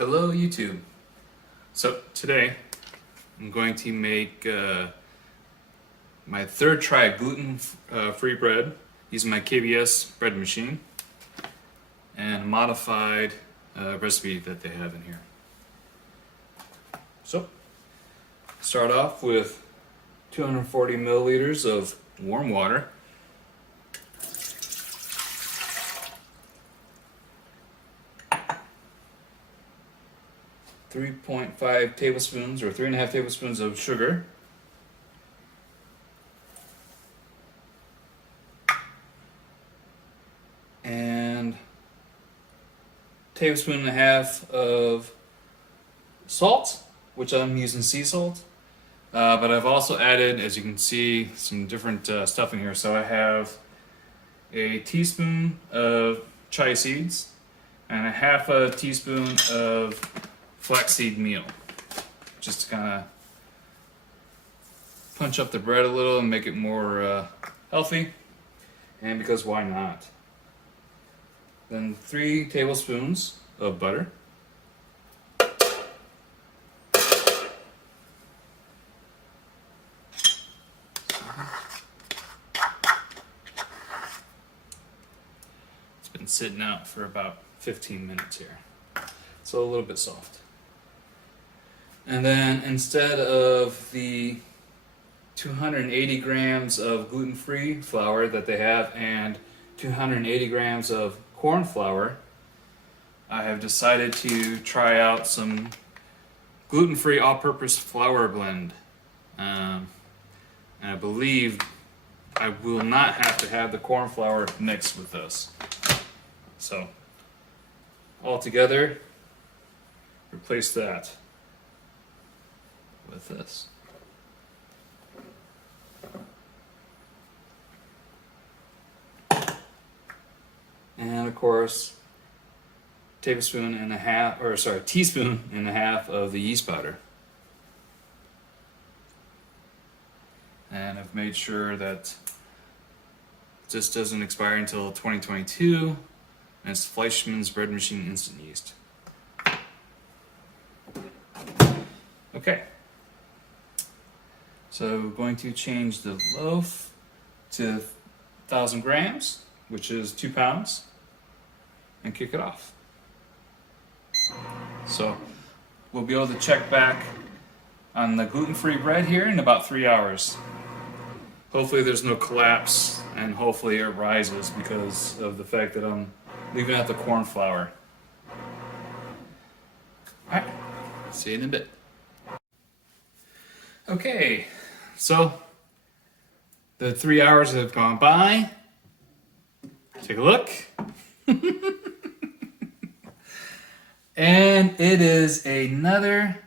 Hello YouTube. So today I'm going to make my third try at gluten-free bread using my KBS bread machine and a modified recipe that they have in here. So start off with 240 milliliters of warm water. .5 tablespoons or 3.5 tablespoons of sugar. And tablespoon and a half of salt, which I'm using sea salt. But I've also added, as you can see, some different stuff in here. So I have a teaspoon of chia seeds and a half a teaspoon of flaxseed meal, just to kind of punch up the bread a little and make it more healthy, and because why not. Then 3 tablespoons of butter. It's been sitting out for about 15 minutes here, so a little bit soft. And then instead of the 280 grams of gluten-free flour that they have and 280 grams of corn flour, I have decided to try out some gluten-free all-purpose flour blend. And I believe I will not have to have the corn flour mixed with this. So all together, replace that with this. And of course, teaspoon and a half of the yeast powder. And I've made sure that this doesn't expire until 2022, and it's Fleischmann's bread machine instant yeast. Okay. So going to change the loaf to 1,000 grams, which is 2 pounds, and kick it off. So we'll be able to check back on the gluten-free bread here in about 3 hours. Hopefully there's no collapse, and hopefully it rises because of the fact that I'm leaving out the corn flour. Alright, see you in a bit. Okay, so the 3 hours have gone by. Take a look. And it is another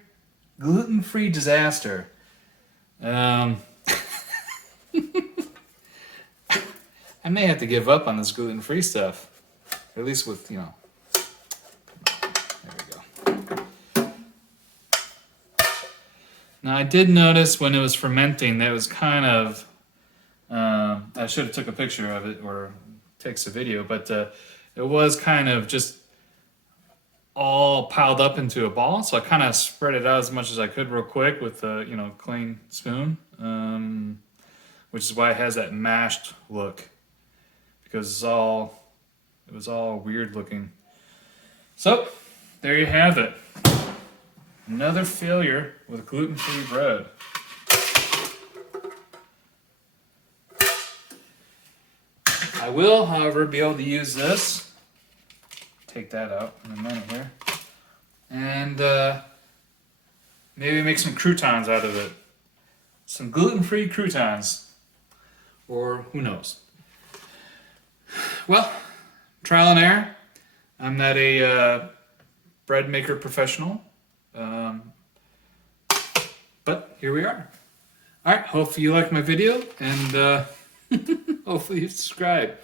gluten-free disaster. I may have to give up on this gluten-free stuff. At least with, there we go. Now I did notice when it was fermenting that it was kind of, I should have took a picture of it or takes a video, but it was kind of just all piled up into a ball. So I kind of spread it out as much as I could real quick with a clean spoon, which is why it has that mashed look, because it was all weird looking. So there you have it. Another failure with gluten-free bread. I will, however, be able to use this. Take that out in a minute here. And maybe make some croutons out of it. Some gluten-free croutons. Or who knows. Well, trial and error. I'm not a bread maker professional. But here we are. Alright, hopefully you liked my video, and hopefully you subscribe.